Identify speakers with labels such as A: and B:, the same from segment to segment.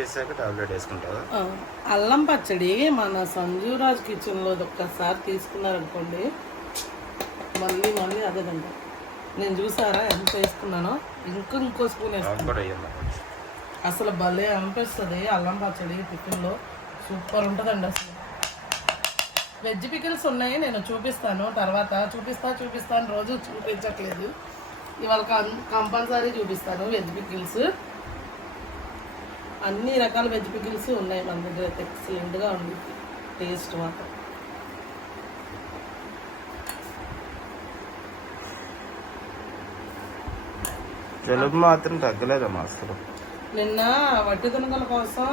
A: చేశాక టాబ్లెట్ వేసుకుంటావా?
B: ఆ, అల్లం పచ్చడి మన సంజీవరాజ్ కిచెన్లో ఒక్కసారి తీసుకున్నారనుకోండి మళ్ళీ మళ్ళీ అదే తింటాం నేను చూసారా ఎంత వేసుకున్నానో? ఇంకా ఇంకో స్పూన్
A: అయ్యింది
B: అసలు భలే అనిపిస్తుంది అల్లం పచ్చడి టిఫిన్లో. సూపర్ ఉంటుందండి అసలు. వెజ్ పికిల్స్ ఉన్నాయి నేను చూపిస్తాను. తర్వాత చూపిస్తా చూపిస్తాను రోజు చూపించట్లేదు. ఇవాళ కంపల్సరీ చూపిస్తాను వెజ్ పికిల్స్. అన్ని రకాల వెజ్ పికిల్స్ ఉన్నాయి మన దగ్గర అయితే. ఎక్సలెంట్గా ఉంది. టేస్ట్ మాత్రం.
A: జలుబు మాత్రం తగ్గలేదమ్మా అసలు
B: నిన్న వట్టి తునకల కోసం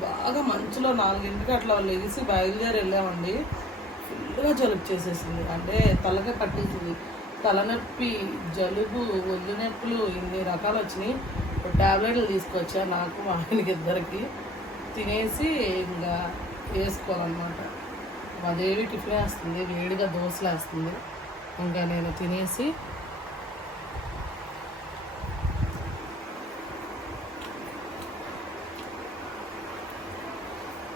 B: బాగా మంచులో నాలుగింటికి అట్లా లెగిసి బయలుదేరి వెళ్ళామండి. ఫుల్గా జలుబు చేసేసింది. అంటే తలకే పట్టేసింది. తలనొప్పి జలుబు ఒళ్ళు నొప్పులు ఇన్ని రకాలు వచ్చినాయి. ట్యాబ్లెట్లు తీసుకొచ్చా నాకు మా ఆయనకి ఇద్దరికి తినేసి ఇంకా వేసుకోవాలన్నమాట. అదేవి టిఫిన్ వేస్తుంది వేడిగా దోశలు వేస్తుంది. ఇంకా నేను తినేసి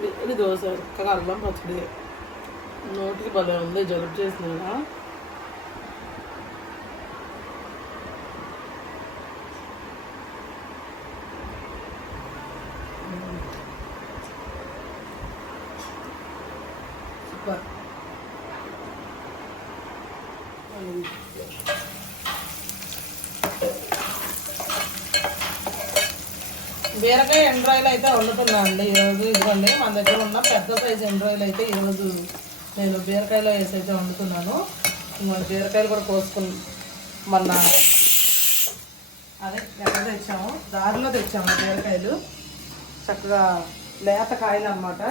B: వేడి దోశ చక్కగా అల్లం పచ్చడి. నోటికి భలే ఉంది జలుబు చేసింది కదా సూపర్ బీరకాయ ఎండ్రాయిల్ అయితే వండుతున్నా అండి ఈరోజు. ఇదిగోండి మన దగ్గర ఉన్న పెద్ద సైజు ఎండ్రాయిల్ అయితే ఈరోజు నేను బీరకాయలో వేసి అయితే వండుతున్నాను. మన బీరకాయలు కూడా కోసుకుని మొన్న అదే ఎక్కడ తెచ్చాము? దారిలో తెచ్చాము బీరకాయలు. చక్కగా లేత కాయలు అనమాట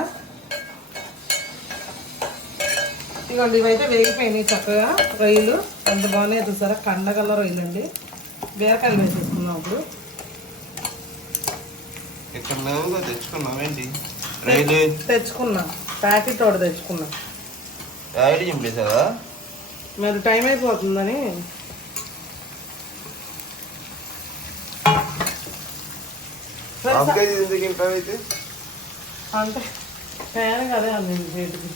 B: ఇదిగోండి ఇవైతే వేగిపోయినాయి చక్కగా. రొయ్యలు ఎంత బాగున్నాయి చూసారా? కండగల్ల రొయ్యలు అండి బీరకాయలు వేసేసుకున్నాం ఇప్పుడు.
A: లేవుగా తెచ్చుకున్నావేంటి రైలు
B: తెచ్చుకున్నా. ప్యాకెట్ ఒకటి తెచ్చుకున్నా.
A: డాడీ చింపేశావా?
B: మరి టైం అయిపోతుందని. అంటే నేను కదే అంది చేతికి.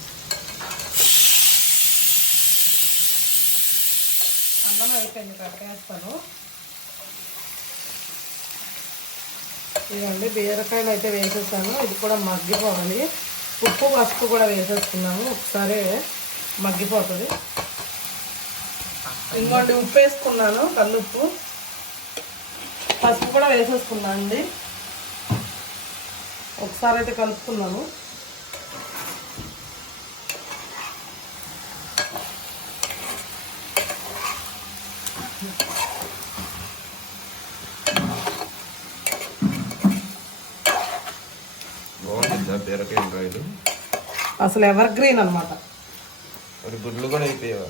B: అన్నం అయిపోయింది కట్టేస్తాను ఇదండి బీరకాయలు అయితే వేసేసాను. ఇది కూడా మగ్గిపోవాలి. ఉప్పు పసుపు కూడా వేసేసుకున్నాము. ఒకసారి మగ్గిపోతుంది. ఇంకోటి ఉప్పు వేసుకున్నాను కల్లుప్పు. పసుపు కూడా వేసేసుకున్నాను అండి. ఒకసారి అయితే కలుపుకున్నాను
A: బాగుంటుందా బీరకాయ రైలు
B: అసలు ఎవర్ గ్రీన్ అనమాట
A: గుడ్లు కూడా అయిపోయావా?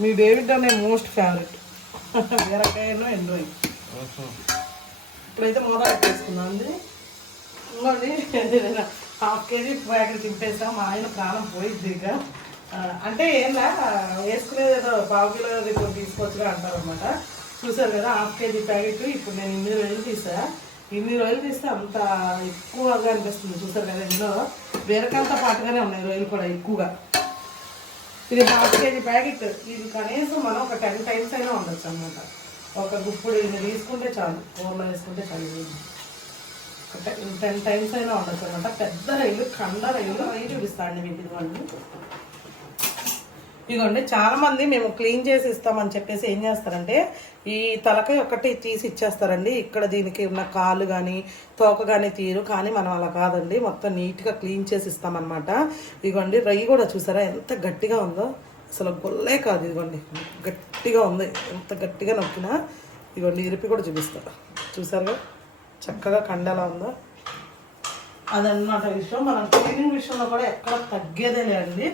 B: మీ డేవిడ్ అనే మోస్ట్ ఫేవరెట్ బీరకాయను ఎండ్రోయి ఇప్పుడైతే మోదా పెట్టేసుకున్నాం అండి ఇంకోండి హాఫ్ కేజీ ప్యాకెట్ తింపేసాం మా ఆయన ప్రాణం పోయిద్ది ఇక. అంటే ఏందా వేసుకునేది ఏదో పావు కిలో రేపు తీసుకోవచ్చుగా అంటారు అనమాట చూసారు కదా హాఫ్ కేజీ ప్యాకెట్. ఇప్పుడు నేను ఇన్ని రోజులు తీసా. ఇన్ని రోజులు తీస్తే అంత ఎక్కువగా అనిపిస్తుంది. చూసారు కదా ఇందులో బీరకాయలతో పాటుగానే ఉన్నాయి రొయ్యలు కూడా ఎక్కువగా. ఇది హాఫ్ కేజీ ప్యాకెట్. ఇది కనీసం మనం ఒక టెన్ టైమ్స్ అయినా ఉండొచ్చు అనమాట ఒక గుప్పుడు ఇది తీసుకుంటే చాలు. కూరలో వేసుకుంటే చాలు. టెన్ టైమ్స్ అయినా ఉండొచ్చు అనమాట పెద్ద రైలు కండ రైలు అవి చూపిస్తాను మీకు ఇదిగోండి ఇదిగోండి చాలా మంది మేము క్లీన్ చేసి ఇస్తామని చెప్పేసి ఏం చేస్తారంటే ఈ తలకాయ ఒకటి తీసి ఇచ్చేస్తారండి. ఇక్కడ దీనికి ఉన్న కాలు కానీ తోక కానీ తీరు కానీ మనం అలా కాదండి. మొత్తం నీట్గా క్లీన్ చేసి ఇస్తామన్నమాట. ఇదిగోండి రై కూడా చూసారా ఎంత గట్టిగా ఉందో? అసలు గొల్లే కాదు ఇదిగోండి గట్టిగా ఉంది. ఎంత గట్టిగా నొక్కినా ఇదిగోండి ఇరిపి కూడా చూపిస్తారు చూసారుగా? చక్కగా కండలా ఉందో. అదన్నమాట విషయం. మనం క్లీనింగ్ విషయంలో కూడా ఎక్కడ తగ్గేదే లేదండి.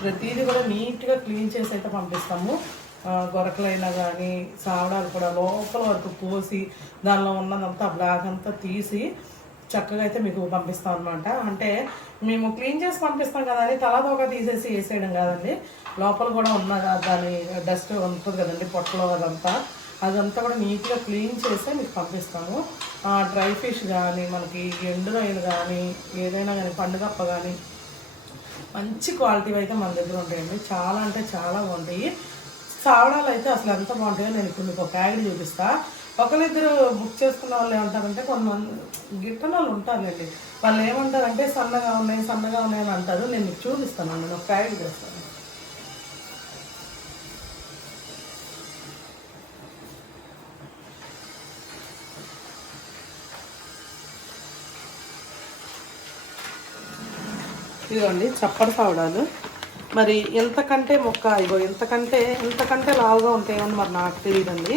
B: ప్రతిదీ కూడా నీట్గా క్లీన్ చేసి అయితే పంపిస్తాము గొరకలైనా కానీ సావడాలు కూడా లోపల వరకు పోసి దానిలో ఉన్నదంతా బ్లాక్ అంతా తీసి చక్కగా అయితే మీకు పంపిస్తాం అనమాట అంటే మేము క్లీన్ చేసి పంపిస్తాం కదా అని తలదోక తీసేసి వేసేయడం కాదండి. లోపల కూడా ఉన్న దాని డస్ట్ ఉంటుంది కదండి పొట్టలో అదంతా. అదంతా కూడా నీట్గా క్లీన్ చేస్తే మీకు పంపిస్తాము డ్రై ఫిష్ కానీ మనకి ఎండు రొయ్యలు కానీ ఏదైనా కానీ పండుగప్ప కానీ మంచి క్వాలిటీ అయితే మన దగ్గర ఉంటాయండి. చాలా అంటే చాలా బాగుంటాయి. సావడాలు అయితే అసలు ఎంత బాగుంటాయో నేను ఇప్పుడు మీకు ఒక ప్యాకెట్ చూపిస్తా. ఒకరిద్దరు బుక్ చేసుకున్న వాళ్ళు ఏమంటారంటే కొంతమంది గిట్టన వాళ్ళు ఉంటారులేండి. వాళ్ళు ఏమంటారంటే సన్నగా ఉన్నాయి సన్నగా ఉన్నాయి అని అంటారు. నేను మీకు చూపిస్తాను నేను ఒక ప్యాకెట్ చేస్తాను ఇదిగోండి చప్పడి పావడాలు మరి ఎంతకంటే మొక్క ఇగో ఎంతకంటే ఎంతకంటే లావుగా ఉంటాయేమో మరి నాకు తెలియదండి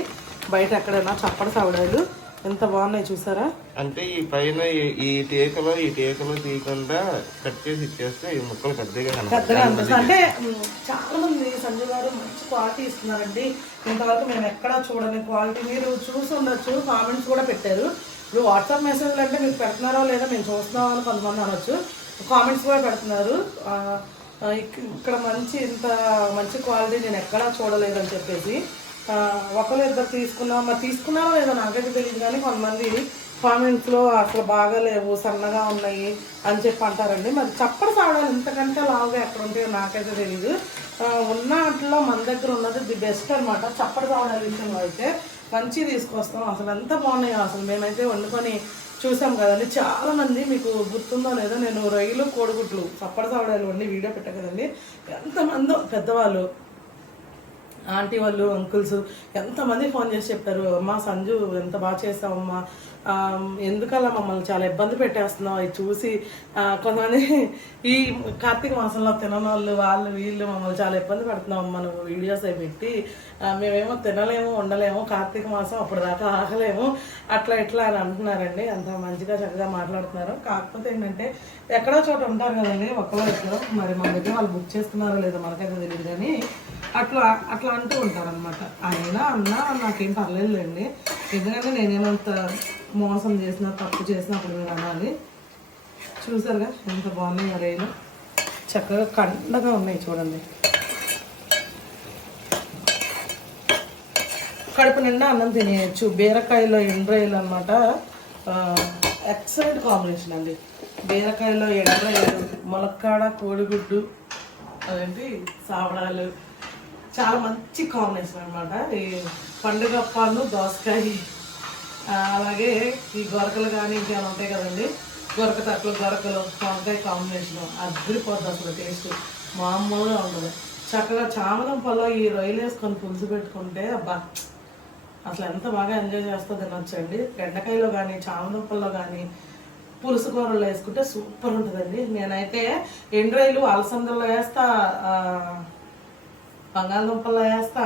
B: బయట ఎక్కడైనా చప్పడి సావడాలు ఎంత బాగున్నాయి చూసారా?
A: అంటే ఈ పైన ఈ- టేకలో ఈ టేకలో తీయకుండా కట్ చేసి ఇచ్చేస్తే ఈ ముక్కలు పెద్దగా
B: పెద్దగా అంటే చాలా మంది సంజయ్ గారు మంచి క్వాలిటీ ఇస్తున్నారండి. ఇంతవరకు మేము ఎక్కడా చూడని క్వాలిటీ మీరు చూసి ఉండొచ్చు కామెంట్స్ కూడా పెట్టారు. ఇప్పుడు వాట్సాప్ మెసేజ్లు అంటే మీరు పెడుతున్నారో లేదో మేము చూస్తున్నామో అని కొంతమంది అనొచ్చు. కామెంట్స్ కూడా పెడుతున్నారు. ఇక్- ఇక్కడ మంచి ఇంత మంచి క్వాలిటీ నేను ఎక్కడా చూడలేదని చెప్పేసి ఒకరు ఇద్దరు తీసుకున్నా మరి తీసుకున్నారో లేదో నాకైతే తెలియదు కానీ కొంతమంది కామెంట్స్లో అసలు బాగాలేవు సన్నగా ఉన్నాయి అని చెప్పి అంటారండి. మరి చప్పటి సావడాలు ఇంతకంటే లావుగా ఎక్కడ ఉంటాయో నాకైతే తెలియదు ఉన్న వాటిలో మన దగ్గర ఉన్నది ది బెస్ట్ అనమాట చప్పటి సావడాల విషయంలో అయితే మంచి తీసుకొస్తాం. అసలు ఎంత బాగున్నాయో అసలు మేమైతే వండుకొని చూసాం కదండి. చాలా మంది మీకు గుర్తుందో లేదో నేను రొయ్యలు కోడిగుడ్లు చప్పడి సావడాలు వండి వీడియో పెట్టా కదండి. ఎంతమందో పెద్దవాళ్ళు ఆంటీ వాళ్ళు అంకుల్స్ ఎంతమంది ఫోన్ చేసి చెప్పారు అమ్మా సంజు ఎంత బాగా చేస్తావమ్మా ఎందుకలా మమ్మల్ని చాలా ఇబ్బంది పెట్టేస్తున్నావు? అవి చూసి కొంతమంది ఈ కార్తీక మాసంలో తినని వాళ్ళు వాళ్ళు వీళ్ళు మమ్మల్ని చాలా ఇబ్బంది పెడుతున్నాం. మనం వీడియోస్ అవి పెట్టి మేమేమో తినలేము ఉండలేము కార్తీక మాసం అప్పుడు దాకా ఆగలేము అట్లా ఇట్లా అని అంటున్నారండి. అంత మంచిగా చక్కగా మాట్లాడుతున్నారు. కాకపోతే ఏంటంటే ఎక్కడో చోట ఉంటారు కదండి ఒకళ్ళో ఇద్దరు మరి మన దగ్గర వాళ్ళు బుక్ చేస్తున్నారో లేదో మనకైతే తెలియదు కానీ అట్లా అట్లా అంటూ ఉంటారు అనమాట అయినా అన్నా నాకేం పర్లేదులేండి. ఎందుకంటే నేనేమంత మోసం చేసిన తప్పు చేసిన అప్పుడు మీరు అనాలి. చూసారుగా ఎంత బాగున్నాయి రైలు. చక్కగా కండగా ఉన్నాయి చూడండి. కడుపు నిండా అన్నం తినేయచ్చు. బీరకాయలో ఎండ్రాయిలు అనమాట ఎక్సలెంట్ కాంబినేషన్ అండి. బీరకాయలో ఎండ్రాయిలు ములక్కాడ కోడిగుడ్డు అదేంటి సావడాలు. చాలా మంచి కాంబినేషన్ అనమాట ఈ పండుగ పాలు దోసకాయ అలాగే ఈ గొరకలు కానీ ఇంకేమైనా ఉంటాయి కదండి. గొరక తట్లు గొరకలు వంకాయ కాంబినేషన్ అద్దరిపోద్ది అసలు టేస్ట్ మామూలుగా ఉండదు. చక్కగా చామదంపల్లో ఈ రొయ్యలు వేసుకొని పులుసు పెట్టుకుంటే అబ్బా! అసలు ఎంత బాగా ఎంజాయ్ చేస్తా తినొచ్చండి. బెండకాయలో కానీ చామదుంపల్లో కానీ పులుసు కూరలో వేసుకుంటే సూపర్ ఉంటుందండి. నేనైతే ఎండ్రాయిలు అలసందల్లో వేస్తా బంగాళదుంపల్లో వేస్తా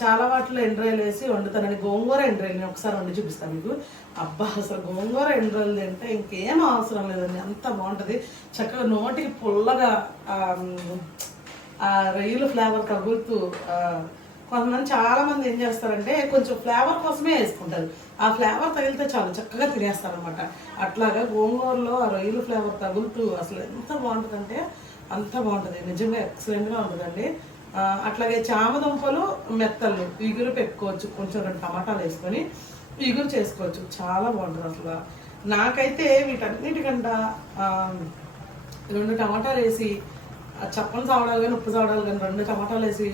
B: చాలా వాటిలో ఎండ్రాయిలు వేసి వండుతానండి గోంగూర ఎండ్రాయిల్ నేను ఒకసారి వండి చూపిస్తాను మీకు. అబ్బా అసలు గోంగూర ఎండ్రాయిల్ తింటే ఇంకేం అవసరం లేదండి. అంత బాగుంటుంది. చక్కగా నోటికి పుల్లగా ఆ, రొయ్యల ఫ్లేవర్ తగులుతూ కొంతమంది చాలా మంది ఏం చేస్తారంటే కొంచెం ఫ్లేవర్ కోసమే వేసుకుంటారు. ఆ ఫ్లేవర్ తగిలితే చాలు చక్కగా తినేస్తారు అనమాట అట్లాగా గోంగూరలో ఆ రొయ్యల ఫ్లేవర్ తగులుతూ అసలు ఎంత బాగుంటుందంటే అంత బాగుంటుంది. నిజంగా ఎక్సలెంట్గా ఉంటుందండి. అట్లాగే చామదుంపలు మెత్తలు ఇగురు పెట్టుకోవచ్చు. కొంచెం రెండు టమాటాలు వేసుకొని ఇగురు చేసుకోవచ్చు. చాలా బాగుంటుంది అసలు. నాకైతే వీటన్నిటికంట రెండు టమాటాలు వేసి ఆ చప్పని చావడాలు కానీ ఉప్పు చావడాలు కానీ రెండు టమాటాలు వేసి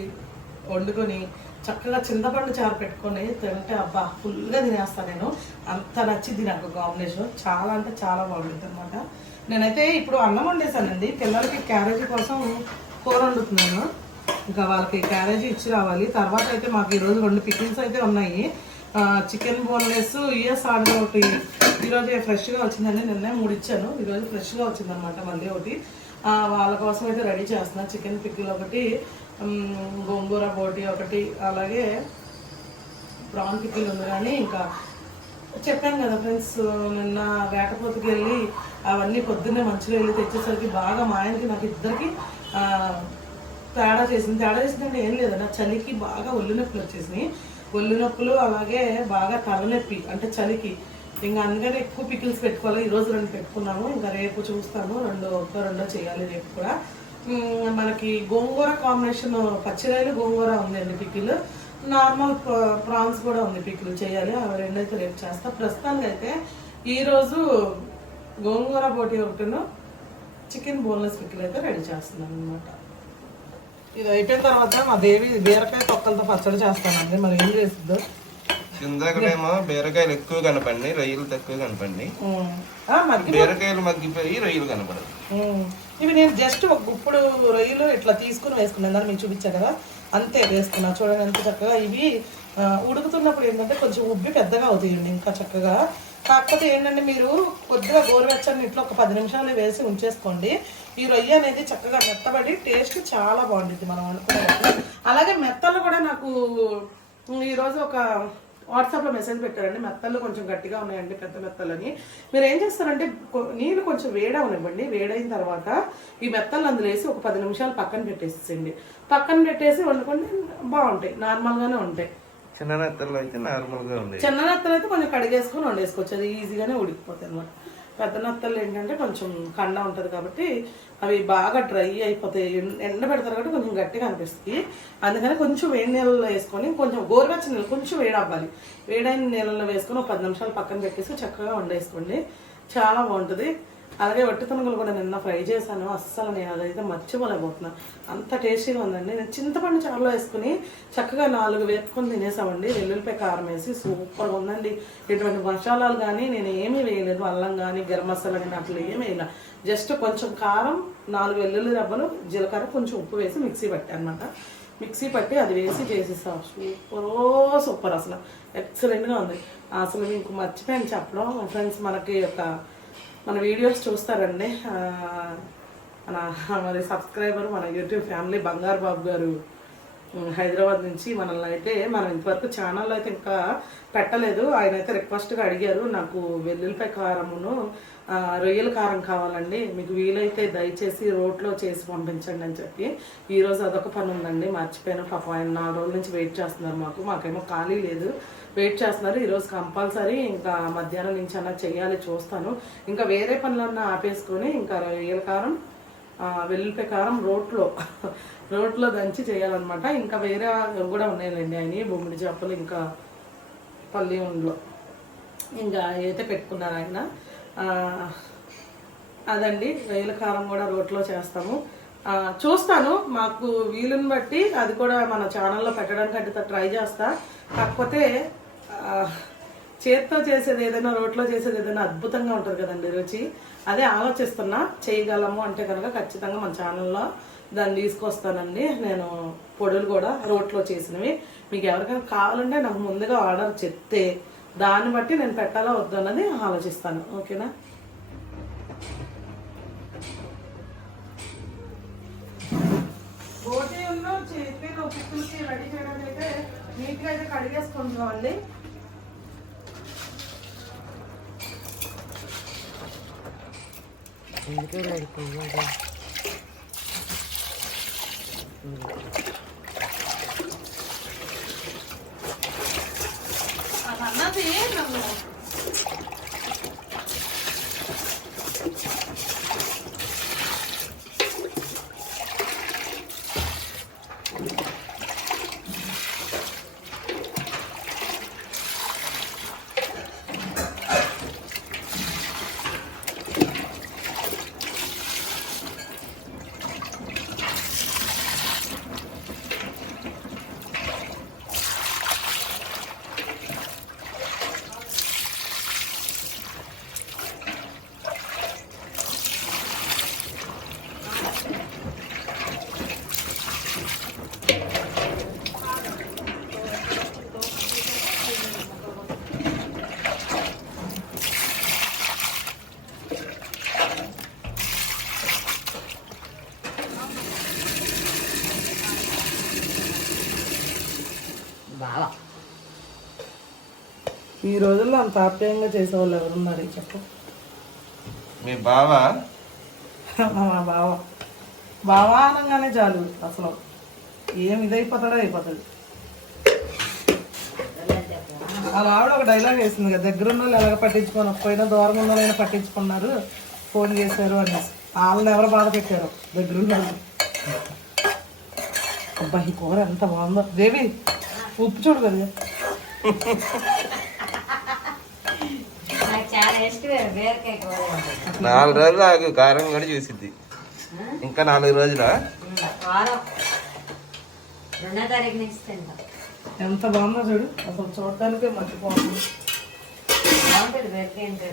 B: వండుకొని చక్కగా చింతపండు చారు పెట్టుకొని తింటే అబ్బా ఫుల్గా తినేస్తాను నేను. అంత నచ్చింది నాకు కాంబినేషన్. చాలా అంటే చాలా బాగుంటుంది అనమాట నేనైతే ఇప్పుడు అన్నం వండేసానండి. పిల్లలకి క్యారెట్ కోసం కూర వండుతున్నాను. ఇంకా వాళ్ళకి క్యారేజీ ఇచ్చి రావాలి. తర్వాత అయితే మాకు ఈరోజు రెండు పికిల్స్ అయితే ఉన్నాయి. చికెన్ బోన్లెస్ ఇయర్స్ ఆర్డర్ ఒకటి. ఈరోజు ఫ్రెష్గా వచ్చిందండి. నిన్నే మూడు ఇచ్చాను. ఈరోజు ఫ్రెష్గా వచ్చిందనమాట మళ్ళీ ఒకటి. వాళ్ళ కోసం అయితే రెడీ చేస్తున్నా. చికెన్ పిక్కిల్ ఒకటి గోంగూర బోటి ఒకటి. అలాగే ప్రాన్ పిక్కిల్ ఉంది కానీ ఇంకా చెప్పాను కదా ఫ్రెండ్స్ నిన్న వేటపోతుకి వెళ్ళి అవన్నీ పొద్దున్నే మంచిగా వెళ్ళి తెచ్చేసరికి బాగా మా ఆయనకి నాకు ఇద్దరికి తేడా చేసింది. తేడా చేసిందంటే ఏం లేదు. చలికి బాగా ఒళ్ళు నొప్పులు వచ్చేసినాయి. ఒళ్ళు నొప్పులు అలాగే బాగా తలనొప్పి అంటే చలికి. ఇంకా అందుకని ఎక్కువ పికిల్స్ పెట్టుకోవాలి. ఈరోజు రెండు పెట్టుకున్నాము ఇంకా రేపు చూస్తాను. రెండు ఒక్క రెండో చేయాలి రేపు కూడా. మనకి గోంగూర కాంబినేషన్ పచ్చిరాయలు గోంగూర ఉందండి పికిల్. నార్మల్ ప్రాన్స్ కూడా ఉంది పికిల్ చేయాలి. అవి రెండైతే రేపు చేస్తా. ప్రస్తుతానికి అయితే ఈరోజు గోంగూర బోటి ఒకటిను. చికెన్ బోన్లెస్ పికిల్ అయితే రెడీ చేస్తున్నాను అనమాట ఇది అయిపోయిన తర్వాత మా దేవి బీరకాయ తొక్కలతో పచ్చడి చేస్తానండి. మరి ఏం చేస్తుందో
A: కిందకడేమో బీరకాయలు ఎక్కువ కనపడి రొయ్యలు తక్కువ కనపడి బీరకాయలు మగ్గిపోయి రొయ్యలు కనపడదు.
B: ఇవి నేను జస్ట్ ఒక గుప్పుడు రొయ్యలు ఇట్లా తీసుకుని వేసుకున్నాను. దాన్ని మీకు చూపించా కదా? అంతే వేసుకున్నా చూడండి ఎంత చక్కగా ఇవి ఉడుకుతున్నప్పుడు ఏంటంటే కొంచెం ఉబ్బి పెద్దగా అవుతాయండి. ఇంకా చక్కగా కాకపోతే ఏంటంటే మీరు కొద్దిగా గోరువెచ్చని ఇంట్లో ఒక పది నిమిషాలు వేసి ఉంచేసుకోండి. ఈ రొయ్య అనేది చక్కగా మెత్తబడి టేస్ట్ చాలా బాగుంటుంది మనం అనుకునేది అలాగే మెత్తలు కూడా నాకు ఈరోజు ఒక వాట్సాప్లో మెసేజ్ పెట్టారండి. మెత్తలు కొంచెం గట్టిగా ఉన్నాయండి పెద్ద మెత్తలని. మీరు ఏం చేస్తారంటే కొ- నీళ్ళు కొంచెం వేడవనివ్వండి వేడైన తర్వాత ఈ మెత్తలు అందులో వేసి ఒక పది నిమిషాలు పక్కన పెట్టేసేయండి. పక్కన పెట్టేసి వండుకొని బాగుంటాయి నార్మల్గానే ఉంటాయి.
A: చిన్న నెత్తల్లో అయితే నార్మల్గా ఉంది
B: చిన్న నత్తలు అయితే కొంచెం కడిగేసుకొని వండేసుకోవచ్చు. అది ఈజీగానే ఉడికిపోతాయి అనమాట పెద్ద నత్తలు ఏంటంటే కొంచెం కండ ఉంటుంది కాబట్టి అవి బాగా డ్రై అయిపోతాయి. ఎండ- పెడతారు కాబట్టి కొంచెం గట్టిగా అనిపిస్తుంది. అందుకని కొంచెం వేడి నీళ్ళలో వేసుకొని కొంచెం గోరువెచ్చ నీళ్ళు కొంచెం వేడి అవ్వాలి వేడైన నీళ్ళలో వేసుకొని ఒక పది నిమిషాలు పక్కన పెట్టేసి చక్కగా వండేసుకోండి. చాలా బాగుంటుంది. అలాగే వట్టి తనుగులు కూడా నిన్న ఫ్రై చేశాను. అస్సలు నేను అదైతే మర్చిపోలేకపోతున్నాను అంత టేస్టీగా ఉందండి. నేను చింతపండు చారులో వేసుకుని చక్కగా నాలుగు వేపుకొని తినేసామండి. వెల్లుల్లిపాయ కారం వేసి సూపర్గా ఉందండి. ఇటువంటి మసాలాలు కానీ నేను ఏమీ వేయలేదు. అల్లం కానీ గరం మసాలా కానీ అట్లా ఏమీ వేయలే. జస్ట్ కొంచెం కారం నాలుగు వెల్లుల్లి రబ్బలు జీలకర్ర కొంచెం ఉప్పు వేసి మిక్సీ పట్టాను అనమాట మిక్సీ పట్టి అది వేసి చేసేసాం. సూపర్ సూపర్ అసలు. ఎక్సలెంట్గా ఉంది. అసలు మీకు మర్చిపోయాను చెప్పడం. ఫ్రెండ్స్ మనకి ఒక మన వీడియోస్ చూస్తారండి. మన మరి సబ్స్క్రైబర్ మన యూట్యూబ్ ఫ్యామిలీ బంగారు బాబు గారు. హైదరాబాద్ నుంచి మనల్ని అయితే మనం ఇంతవరకు ఛానల్లో అయితే ఇంకా పెట్టలేదు. ఆయన అయితే రిక్వెస్ట్గా అడిగారు నాకు వెల్లుల్లిపాయ కారమును రొయ్యల కారం కావాలండి. మీకు వీలైతే దయచేసి రోట్లో చేసి పంపించండి అని చెప్పి. ఈరోజు అదొక పని ఉందండి మర్చిపోయాను. పాపం ఆయన నాలుగు రోజుల నుంచి వెయిట్ చేస్తున్నారు మాకు. మాకేమో ఖాళీ లేదు. వెయిట్ చేస్తున్నారు. ఈరోజు కంపల్సరీ ఇంకా మధ్యాహ్నం నుంచి అన్నా చేయాలి చూస్తాను. ఇంకా వేరే పనులన్నా ఆపేసుకొని ఇంకా రొయ్యల కారం వెల్లుల్లిపాయ కారం రోట్లో రోట్లో దంచి చేయాలన్నమాట. ఇంకా వేరే కూడా ఉన్నాయండి ఆయన బొమ్మిడి చేపలు ఇంకా పల్లి ఉండలో. ఇంకా అయితే పెట్టుకున్నారు ఆయన అదండి. వేల కారం కూడా రోట్లో చేస్తాము. చూస్తాను. మాకు వీలుని బట్టి అది కూడా మన ఛానల్లో పెట్టడానికి అంటే ట్రై చేస్తా. కాకపోతే చేత్తో చేసేది ఏదైనా రోట్లో చేసేది ఏదైనా అద్భుతంగా ఉంటుంది కదండి రుచి. అదే ఆలోచిస్తున్నా. చేయగలము అంటే కనుక ఖచ్చితంగా మన ఛానల్లో దాన్ని తీసుకొస్తానండి. నేను పొడులు కూడా రోట్లో చేసినవి. మీకు ఎవరికైనా కావాలంటే నాకు ముందుగా ఆర్డర్ చెప్తే దాన్ని బట్టి నేను పెట్టాలా వద్దు అన్నది ఆలోచిస్తాను. ఓకేనా? పిక్కులకి రెడీ చేయడానికి అయితే నీట్గా అయితే కడిగేసుకుంటున్నామండి. అన్నది
C: Mm-hmm.
B: ఈ రోజుల్లో అంత ఆప్యాయంగా చేసేవాళ్ళు ఎవరున్నారు చెప్పు.
A: మీ బావ?
B: మా బావ. బావా అనగానే చాలు అసలు. ఏం ఇదైపోతాడో అయిపోతాడు అలా ఆవిడ ఒక డైలాగ్ వేసింది కదా దగ్గర ఉన్న వాళ్ళు ఎలాగ పట్టించుకోనకపోయినా దూరం ఉన్న వాళ్ళైనా పట్టించుకున్నారు. ఫోన్ చేశారు అనేసి. వాళ్ళని ఎవరు బాధ పెట్టారు? దగ్గర ఉన్న వాళ్ళు అబ్బా ఈ కూర ఎంత బాగుందో. దేవి ఉప్పు చూడు కదా
C: నాకు చాలా ఇష్టం బీరకాయ కూర అంటే.
A: నాలుగు రోజులు ఆగు కారం కూడా చూసిద్ది? ఇంకా నాలుగు రోజులా?
B: ఎంత బాగుందో చూడు అసలు చూడటానికే మర్చిపోతుంది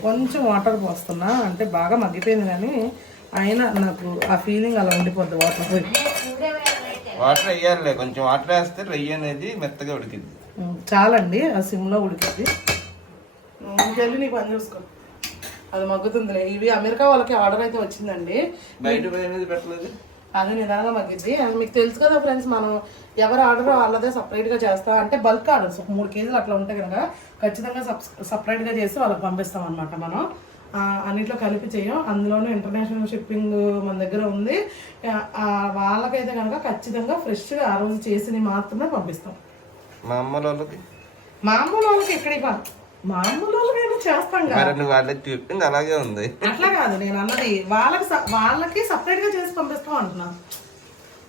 B: కొంచెం వాటర్ పోస్తున్నా అంటే బాగా మగ్గిపోయింది కానీ అయినా నాకు ఆ ఫీలింగ్ అలా ఉండిపోద్ది వాటర్ పోయి.
A: వాటర్ వేయాలిలే కొంచెం వాటర్ వేస్తే రొయ్య అనేది మెత్తగా ఉడికిద్ది.
B: ఉమ్, చాలండి ఆ సిమ్లో ఉడికింది ఇంకెళ్ళి నీ పని చూసుకో. అది మగ్గుతుందిలే. ఇవి అమెరికా వాళ్ళకి ఆర్డర్ అయితే వచ్చిందండి.
A: బయట పెట్టలేదు.
B: అది నిదానంగా మగ్గిద్ది. అండ్ మీకు తెలుసు కదా ఫ్రెండ్స్ మనం ఎవరు ఆర్డర్ వాళ్ళదే సపరేట్గా చేస్తా అంటే బల్క్ ఆర్డర్స్ ఒక మూడు కేజీలు అట్లా ఉంటాయి కనుక ఖచ్చితంగా సపరేట్గా చేసి వాళ్ళకి పంపిస్తాం అనమాట మనం. ఆ, అన్నిట్లో కలిపి చేయం. అందులోనూ ఇంటర్నేషనల్ షిప్పింగ్ మన దగ్గర ఉంది. వాళ్ళకైతే కనుక ఖచ్చితంగా ఫ్రెష్గా ఆ రోజు చేసి మాత్రమే పంపిస్తాం.
A: మా అమ్మ వాళ్ళకి?
B: మామూలు వాళ్ళకి ఎక్కడికి పం- మామూలు వాళ్ళకైనా చేస్తాం కదా.
A: మరి నువ్వు వాళ్ళకి చెప్పింది అలాగే ఉంది.
B: అట్లా కాదు నేను అన్నది వాళ్ళకి వాళ్ళకి సపరేట్గా చేసి పంపిస్తాం అంటున్నా.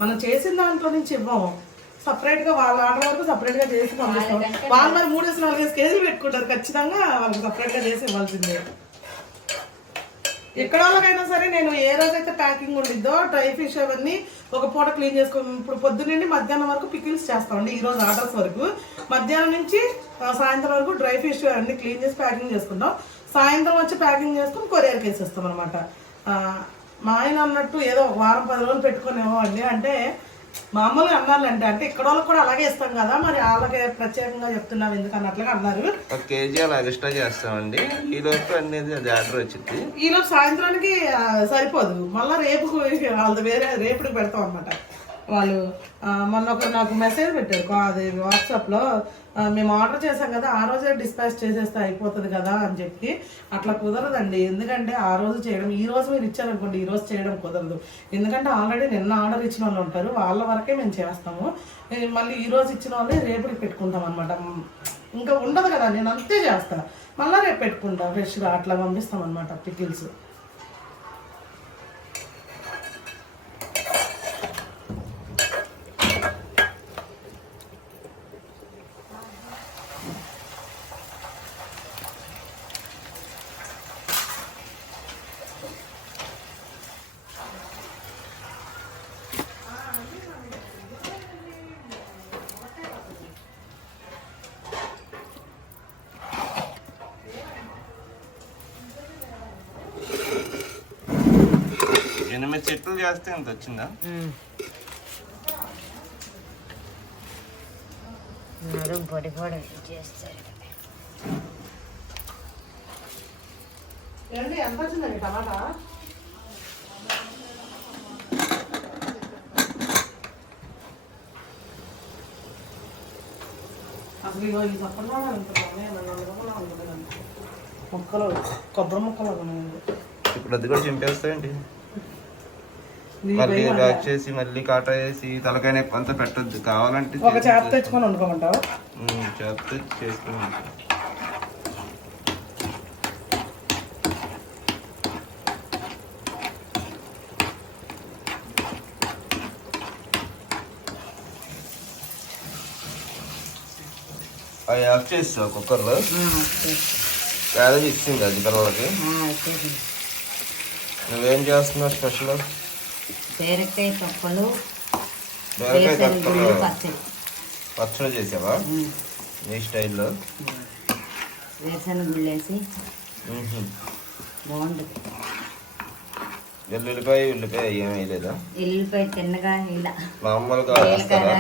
B: మనం చేసిన దాంట్లో నుంచి ఇవ్వము. సపరేట్గా వాళ్ళ ఆర్డర్ వరకు సపరేట్గా చేసి పంపిస్తాం. వాళ్ళు మరి మూడేసి నాలుగేసి కేజీలు పెట్టుకుంటారు ఖచ్చితంగా వాళ్ళకి సపరేట్గా చేసి ఇవ్వాల్సిందే. ఎక్కడ వాళ్ళకైనా సరే నేను ఏ రోజైతే ప్యాకింగ్ ఉండిద్దో డ్రై ఫిష్ అవన్నీ ఒక పూట క్లీన్ చేసుకో ఇప్పుడు పొద్దున్నండి మధ్యాహ్నం వరకు పికిల్స్ చేస్తామండి ఈ రోజు ఆర్డర్స్ వరకు. మధ్యాహ్నం నుంచి సాయంత్రం వరకు డ్రై ఫిష్ అన్ని క్లీన్ చేసి ప్యాకింగ్ చేసుకుంటాం సాయంత్రం వచ్చి ప్యాకింగ్ చేసుకుని కొరియర్కి వేసేస్తాం అనమాట మా ఆయన అన్నట్టు ఏదో ఒక వారం పది రోజులు పెట్టుకునేమో అండి. అంటే మామూలుగా అన్నారులేండి. అంటే ఇక్కడ వాళ్ళకి కూడా అలాగే ఇస్తాం కదా. మరి వాళ్ళకి ప్రత్యేకంగా చెప్తున్నాం ఎందుకు అన్నట్లుగా అన్నారు.
A: ఒక కేజీ అలా ఎక్స్ట్రా చేస్తామండి. ఈ లోపు అనేది అది ఆర్డర్ వచ్చింది.
B: ఈలోపు సాయంత్రానికి ఆ, సరిపోదు. మళ్ళీ రేపు వాళ్ళది వేరే రేపుడికి పెడతాం అనమాట వాళ్ళు మొన్న ఒక నాకు మెసేజ్ పెట్టారు అది వాట్సాప్లో మేము ఆర్డర్ చేసాం కదా ఆ రోజే డిస్పాచ్ చేసేస్తే అయిపోతుంది కదా అని చెప్పి అట్లా కుదరదండి. ఎందుకంటే ఆ రోజు చేయడం ఈ రోజు మీరు ఇచ్చారనుకోండి ఈ రోజు చేయడం కుదరదు. ఎందుకంటే ఆల్రెడీ నిన్న ఆర్డర్ ఇచ్చిన వాళ్ళు ఉంటారు వాళ్ళ వరకే మేము చేస్తాము. మళ్ళీ ఈ రోజు ఇచ్చిన వాళ్ళే రేపుడికి పెట్టుకుంటాం అనమాట ఇంకా ఉండదు కదా నేను అంతే చేస్తాను మళ్ళీ రేపు పెట్టుకుంటాం ఫ్రెష్గా అట్లా పంపిస్తాం అనమాట పికిల్స్.
A: చేస్తే ఇంత వచ్చిందా?
C: పొడి పొడి చేస్తారు.
B: ఎంత వచ్చిందండి టమాటా? ముక్కలు కొబ్బరి ముక్కలు
A: ఇప్పుడు అది కూడా చింపేస్తాయండి మళ్ళీ బ్యాక్ చేసి మళ్ళీ కాటా వేసి తలకాయ నొప్పి అంతా పెట్టొద్దు. కావాలంటే
B: ఒక చేప తెచ్చుకొని వండుకోమంటావా?
A: చేస్తే చేసుకుని అవి ఆఫ్ చేస్తావు కుక్కర్లో? క్యారేజ్ ఇచ్చింది అది పిల్లలకి. నువ్వేం చేస్తున్నావు స్పెషల్?
C: బీరకాయ తొక్కలు
A: బీరకాయ
C: పచ్చడి.
A: పచ్చడి చేసావా? నీ స్టైల్లో?
C: వేరుశనగ వేసి. బాగుంటుంది
A: వెల్లుల్లిపాయ ఉల్లిపాయ ఏం వేయలేదా?
C: ఎల్లిపాయ తిన్నగా ఇలా.
A: మామూలుగా వేస్తారా.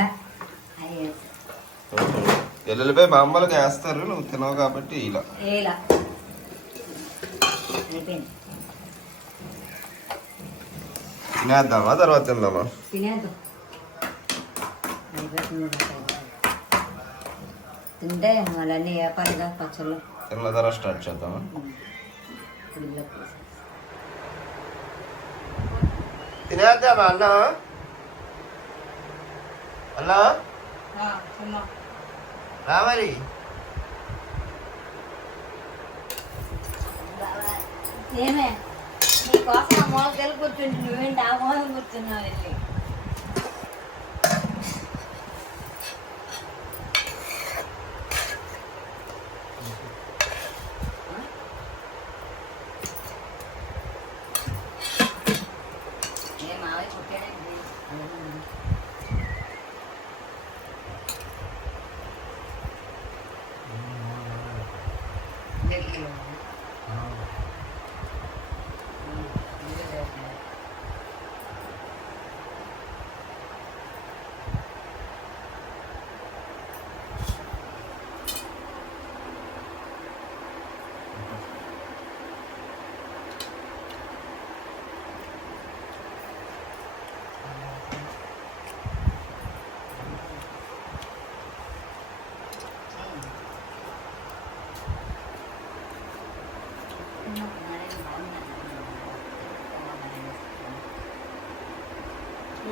A: వెల్లుల్లిపాయ మామూలుగా వేస్తారు నువ్వు తినవు కాబట్టి ఇలా.
C: ఇలా అయిపోయింది.
A: తినేద్దామా తర్వాత తిందామా
C: తినేద్దాం అయిపోతుంది తింటే మళ్ళీ వ్యాపారిగా పచ్చళ్ళు
A: తిన్న తర్వాత స్టార్ట్ చేద్దామా
C: ఇప్పుడు ఇలా పోసి.
A: తినేద్దామా అన్న అన్న రా మరి
C: ఏమే నీ కోసం ఆ తెలుగు కూర్చుంటే నువ్వేంటి ఆ మూల కూర్చున్నావు వెళ్ళి?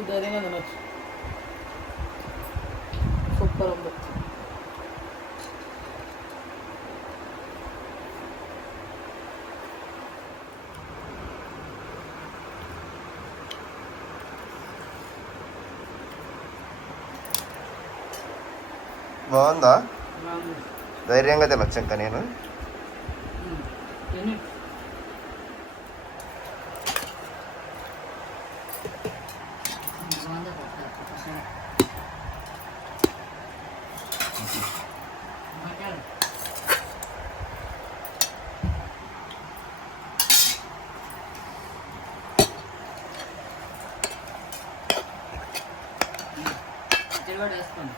B: నువ్వు ధైర్యంగా తినొచ్చు సూపర్ ఉంది.
A: బాగుందా? ధైర్యంగా తినొచ్చు ఇంకా నేను
D: కూడా వేసుకోండి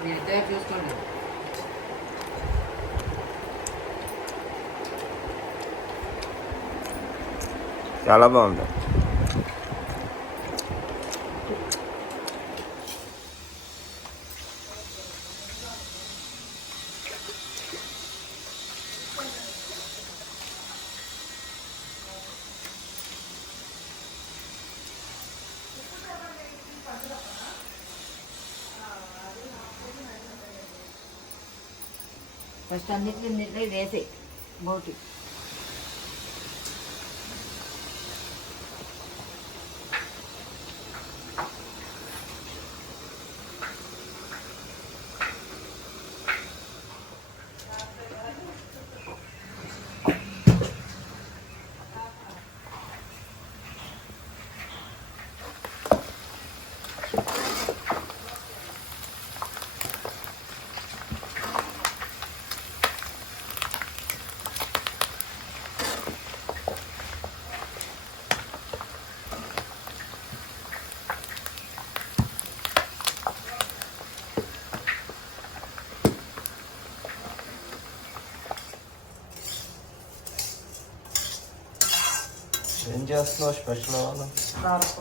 D: మీరు ఇద్దరే చూసుకోండి
A: చాలా బాగుంది
C: ఫస్ట్ అన్నిటి నిద్ర వేసే బోటి
A: ఏం చేస్తున్నావు స్పెషల్
B: కారపొడి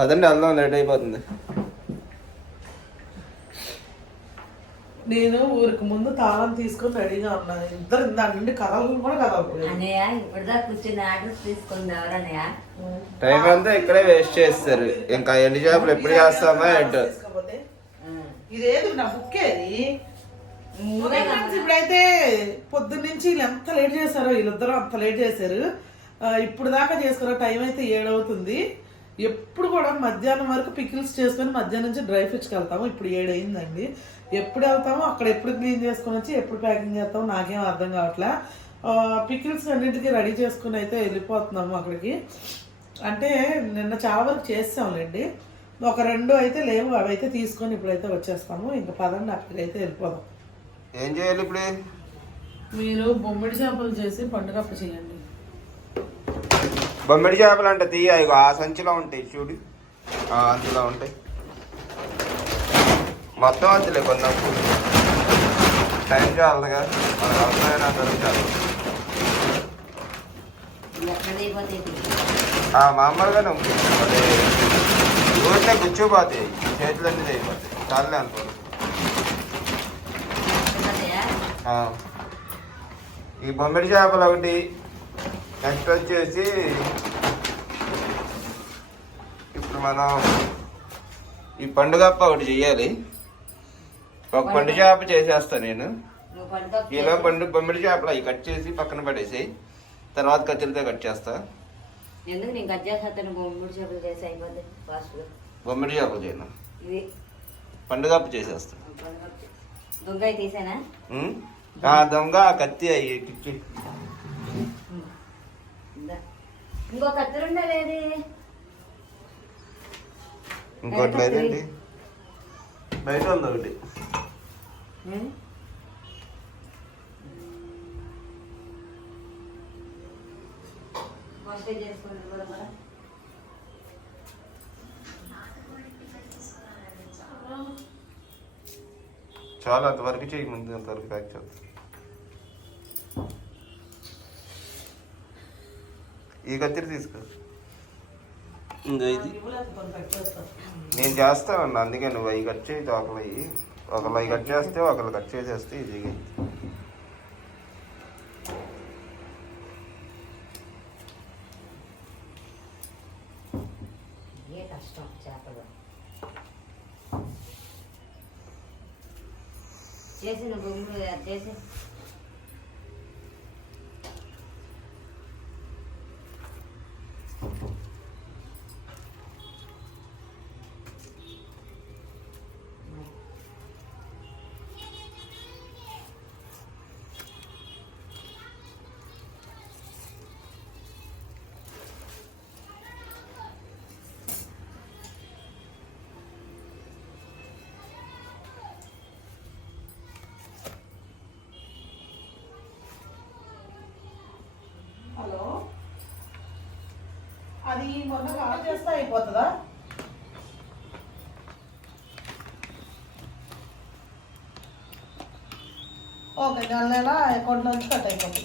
A: పదండి వెళ్దాం లేట్ అయిపోతుంది.
B: నేను ఊరికి ముందు తాళం తీసుకొని రెడీగా ఉన్నాను ఇద్దరు దాని నుండి కదలు కూడా
C: ఇప్పుడుదా కూర్చుని ఆర్డర్స్ ఎవరన్నయ్య?
A: టైం అంతా ఇక్కడే వేస్ట్ చేస్తారు. ఇంకా ఎండి చేపలు ఎప్పుడు చేస్తామా ఏంటో.
B: తీసుకోకపోతే ఇదేది నా బుక్ ఏది ఓకే ఫ్రెండ్స్, ఇప్పుడైతే పొద్దున్న నుంచి వీళ్ళు ఎంత లేట్ చేశారో వీళ్ళిద్దరూ అంత లేట్ చేశారు. ఆ, ఇప్పుడు దాకా చేసుకున్న టైం అయితే ఏడవుతుంది. ఎప్పుడు కూడా మధ్యాహ్నం వరకు పికిల్స్ చేసుకొని మధ్యాహ్నం నుంచి డ్రై ఫ్రూట్స్కి వెళ్తాము. ఇప్పుడు ఏడు అయిందండి ఎప్పుడు వెళ్తామో అక్కడ ఎప్పుడు క్లీన్ చేసుకొని వచ్చి ఎప్పుడు ప్యాకింగ్ చేస్తామో నాకేం అర్థం కావట్లే. పికిల్స్ అన్నింటికి రెడీ చేసుకుని అయితే వెళ్ళిపోతున్నాము అక్కడికి. అంటే నిన్న చాలా వరకు చేస్తాంలేండి. ఒక రెండు అయితే లేవు అవి అయితే తీసుకొని ఇప్పుడైతే వచ్చేస్తాము. ఇంకా పదండి అక్కడికి అయితే వెళ్ళిపోదాం.
A: ఏం చేయాలి ఇప్పుడు?
B: మీరు బొమ్మిడి చేపలు చేసి పండుగ చేయండి.
A: బొమ్మిడి చేపలు అంటే తీయ ఇగో ఆ సంచిలో ఉంటాయి చూడు. ఆ, అందులో ఉంటాయి. మొత్తం వద్దులే కొన్నప్పుడు టైం అవసరమైన దొరుకుతారు
C: ఎక్కడ అయిపోతాయి
A: ఆ, మామూలుగానే ఉంటుంది ఊరికే గుచ్చిపోతాయి చేతులన్నీ అయిపోతాయి చాలే అనుకో.
C: అయిపోతాయా
A: ఆ. ఈ బొమ్మిడి చేపలు ఒకటి నెక్స్ట్ వచ్చేసి ఇప్పుడు మనం ఈ పండుగప్ప ఒకటి చెయ్యాలి. ఒక పండు చేప చేసేస్తా నేను.
C: పండుగ
A: ఇలా పండు బొమ్మిడి చేపలు అవి కట్ చేసి పక్కన పడేసి తర్వాత కత్తిరితో కట్ చేస్తా.
C: ఎందుకు నేను కట్ చేసేస్తాను మూడు చేపలు చేసి అయిపోతాయి ఫాస్ట్గా
A: బొమ్మిడి చేపలు చేయను.
C: ఇవి
A: పండుగప్ప చేసేస్తా.
C: దుంగయి తీసేనా?
A: దొంగ కత్తి
C: ఇందా. ఇంకో కత్తిరి ఉండలేది
A: ఇంకోటి లేదండి బయట ఉంది ఒకటి. చాలా అంతవరకు చేయి ముందు అంతవరకు ప్యాక్ చేస్తా ఈ కత్తిరి తీసుకో. ఇంకా ఇది. నేను చేస్తానండి అందుకే నువ్వు అవి కట్ చేయి ఒకరు అవి. కట్ చేస్తే ఒకరు కట్ చేసేస్తే ఇది
B: అది మొన్న కాల్ చేస్తే అయిపోతుందా? ఓకే నెల నెల అకౌంట్ నుంచి కట్ అయిపోతుంది?